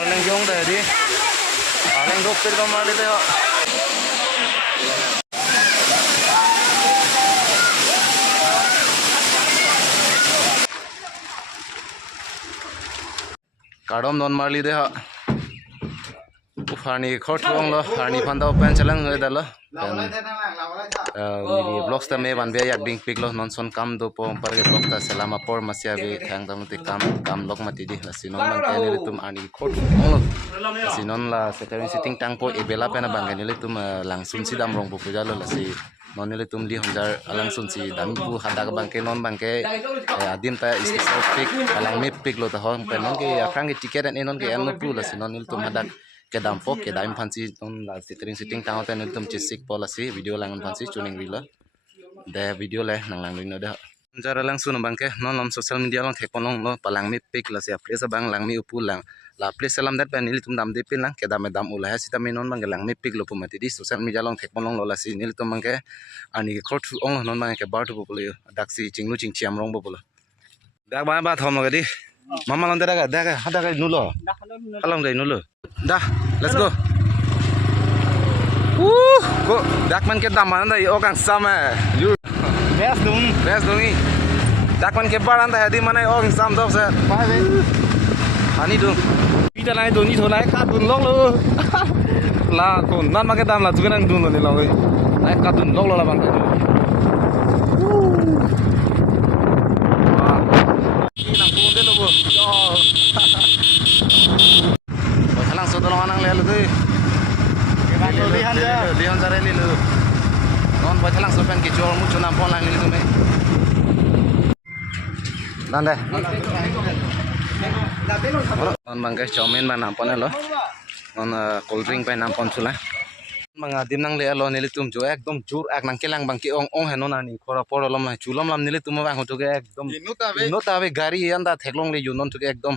Arleng jong dah di. Arleng dok pir kamar le deh. Kadom non marli deh. Hani khot long lo, hani pandau pen chalang ngai dah lo. Ini vlogs ta me ban be yak ding pik lo non son kam do po par ke vlog ta selama por masya be thang dam te kam lok mati di asinon mang ke ni tum ani khot long lo asinon la setering sitting tang po e bela pena bang ni tum langsung si dam rong bu puja lo lasi non ni tum li honjar langsung si dam bu hada bang ke non bang ke adim ta special pik alang me pik lo ta hong pe non ke akrang ke tiket en non ke en pu lasi non ni tum hada ke dampo ke daim fancy ton la sitting tang ten tum chisik policy video langan fancy tuning rila de video le nang lang lino de jara lang sun bang ke non nom social media long thek ponong lo palang mi pic la sia place bang lang mi upul lang la place salam dat ben nili tum dam de pin lang ke dam ula ha sita mi non bang lang mi pic lo pumati di social media long thek ponong lo la si nili tum bang ke ani ke khot ong non bang ke bar tu bol yo dak si chinglu ching chiam rong bol dak ba thom lo di mama lan daga daga hada ga nulo halong dai nulo dah let's go kok dakman ke daman dai o kang sama you best dong ni dakman ke baran dai di mana o kang sam dok se pai be ani dong kita lai doni tholai ka dun lok lo la kon nan ma ke dam la jugan dun lo ni lo lai ka dun lok lo la bang nang kon de lo bo halang so tolong anang le lo dei lihan jare ni lu non bai thalang so pen ki jor mu chuna pon lang ni lu me nan deh non bang guys chow mein ban nam pon lo non cold drink pai nam pon chula mang adim nang le lo ni tum jo ekdom jur ak nang kelang bang ki ong he non ani khora por lom na chulam lam ni tum bang hotu ke ekdom inota be gari anda theklong le yu non tu ke ekdom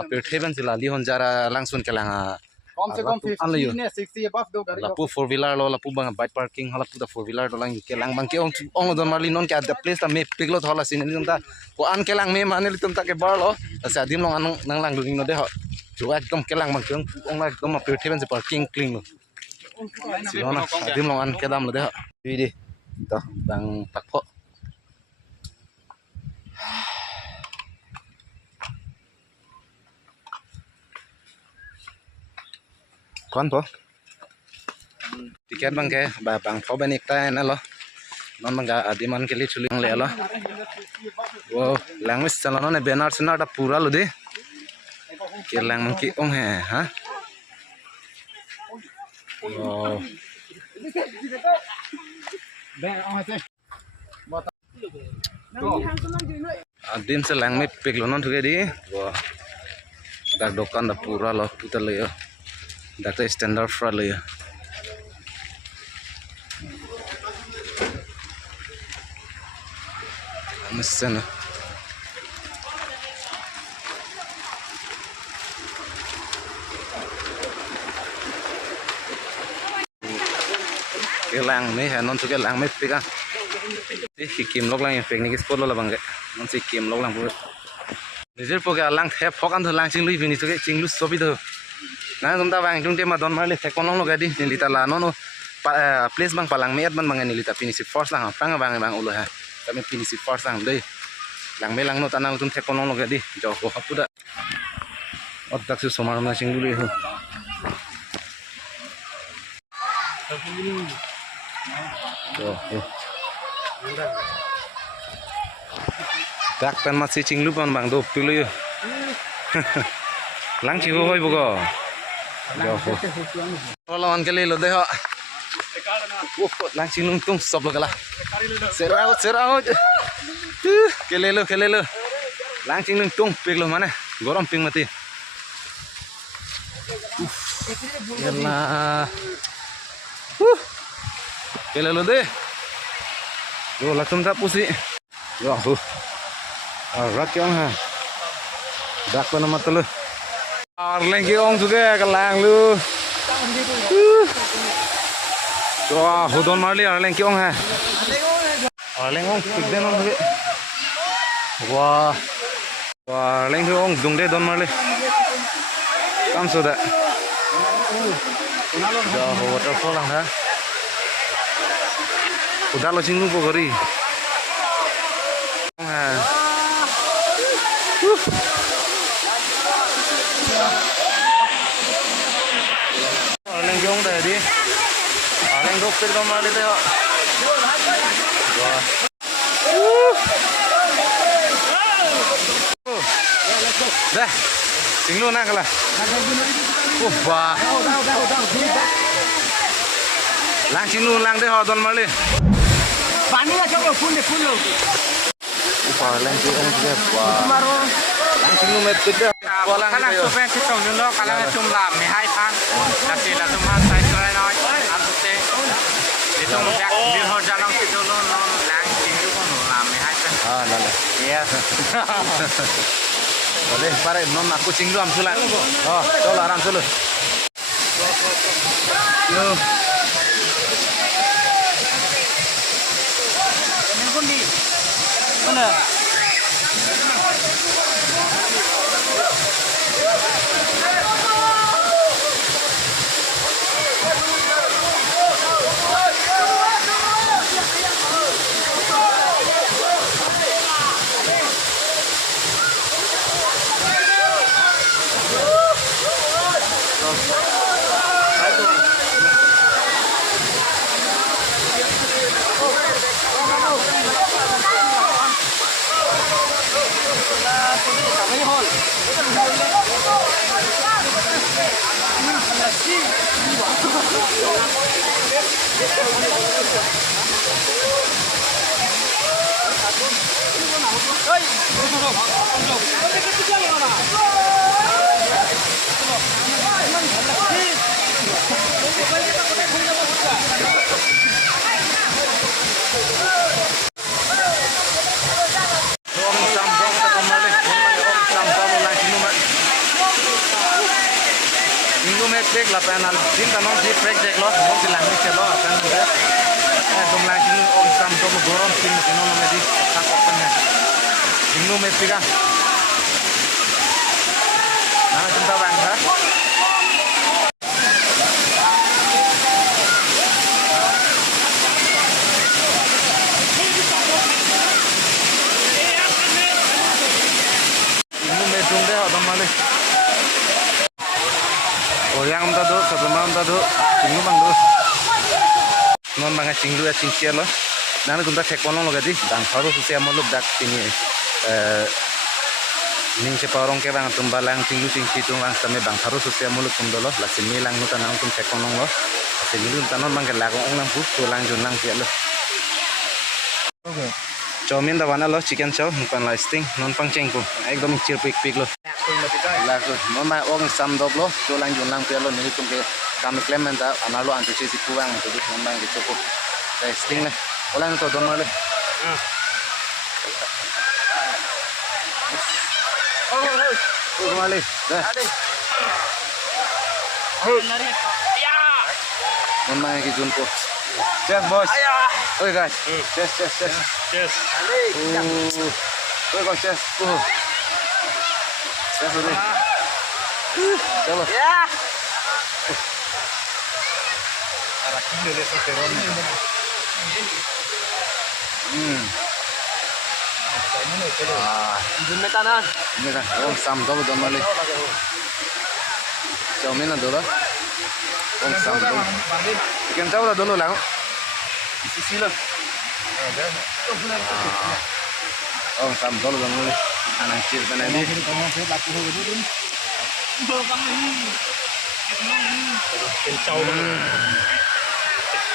apir theben sila lihon jara langsun kelang कम से कम 50 ने 60 above दो गाड़ी lapu 4-wheeler lo lapu bang bike parking hala pu da 4-wheeler do lang ke lang bang ke ong don marli non ke the place ta me piglo thola sin ni ta ko an ke lang me mane li tum ta ke bar lo sa dim long an nang lang lu no de ho jo ekdom ke lang bang chung ong la ekdom apir theben se parking clean lo si no na dim long an ke dam lo de ho di to bang tak pho kon po tiket bang ke ba bang pho benik ta na lo non bang ga adiman ke li chuling le lo wo language chala no ne banner sina ta pura lo de ke lang mang ki ong he ha oh adim se lang me pik lo non thuke di wo dak dokan da pura lo puta le yo dak standard fra le yo Mesin cái làng này non cho cái làng mấy pika đi kim lốc làng pek này spot lo là bằng cái non chỉ kim lốc làng bữa নিজের পকে làng thép phok ăn thôi làng chinh lui vini cho cái chinh lui sobi thôi nãy chúng ta vàng chúng ta mà đón mar le thép con long lo cái đi nên lita là nó place bang palang meat ban bang lita finish first lang phang bang ulo ha kami finish first lang deh lang melang no tanang tum thép con long lo cái đi jo ko hap da ot dak su somar na ching lui ho dak pen masih cinglu pan bang do pilu yo lang chi hoi bogo jo ho lawan ke le lo de ho lang cing lung tung sob lo kala serao ke le lo lang cing lung tung pik lo mane gorom ping mati yalla ke le lo de yo langsung tak pusi yo rak yang ha dak pa naman tulo arleng ki ong suge kalang lu so hodon marli arleng ki ong ha arleng ong tik den ong suge wa arleng ki ong dung de don marli Kam sudah. Jauh waterfall lang ha. Udah lo singgung pokori. Orang jong dah di. Orang dokter kemana tu? Wah. Dah. Singlu nak lah. Wah. Lang singlu lang deh hodon mali. पानी का चलो फूल लो Wah, lang singlu dia. Wah. Lang singlu met kita. Wah lang kalang dia. sopen si tong lo kalang tum la me hai phan kasi la tum han sai trai noi atute itu dak bir ho janang si lo no lang singlu ko no la me hai phan Ah, nala. ya Boleh, pare non aku singlu am sulan. Oh, cholo aram cholo. Yo. kundi mana Break lah penal, cinta non si break dek lo, non si langit celo, penal dek. Domlang sini om sam dom gorom sini sini non medi takut pengen. Sini met tiga. Nah cinta bangsa. Sini met dong deh, adam malik. Yang tado, kebetulan tado, singgu bang do, non bang singgu ya singsiar lo, nana kita cek konon lo gadi, dan harus usia malu dak ini, ning separong ke bang tumbalang singgu singsi tu bang sampai bang harus usia malu kumdolo, lah similang nutan angkum cek konon lo, singgu tanon bang kelaku onglang pu, tulang junlang siap lo. Chow mein dawana lo, chicken chow, bukan listing, non pang cengku, ekdom cir pik lo. Laku, mama orang sam dok lo, tulang junlang pialo nih tuh ke kami klaim minta, analu antusi si kuang itu tuh mama gitu kok, listing lah, orang itu don malah. Oh, malah, dah. Mama yang kijunku. Cheers bos. Oke guys, cheers. Oke guys, cheers. Cheers udah. Chalo. ya Jumlah tanah. Ini kan, orang sam dong malah. Chow mein ada lah. Orang sam dong. Chicken chow lah dulu lah. Isi lah. Oh, sam dong malah. Anak cir kan ini.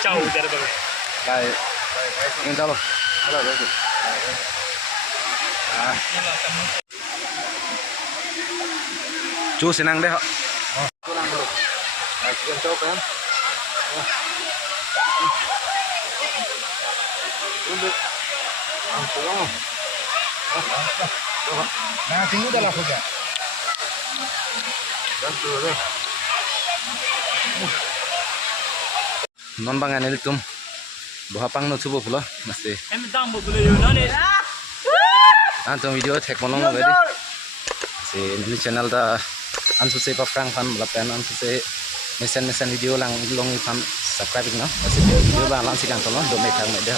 Ciao dari bang. Baik. Chicken chow loh. Halo, baik. Chú senang deh. Pulang dulu. Nah, chicken chow kan. Untuk pulang. Nah, sini udah laku ya. Non bangan ini tum. Buhapang no coba pula masih. Antum video cek mono gadi. Si ini channel dah ansu se pa prang fan la pen ansu se mesen video lang long fan subscribe no video ba lang si kan tolong do me thang me de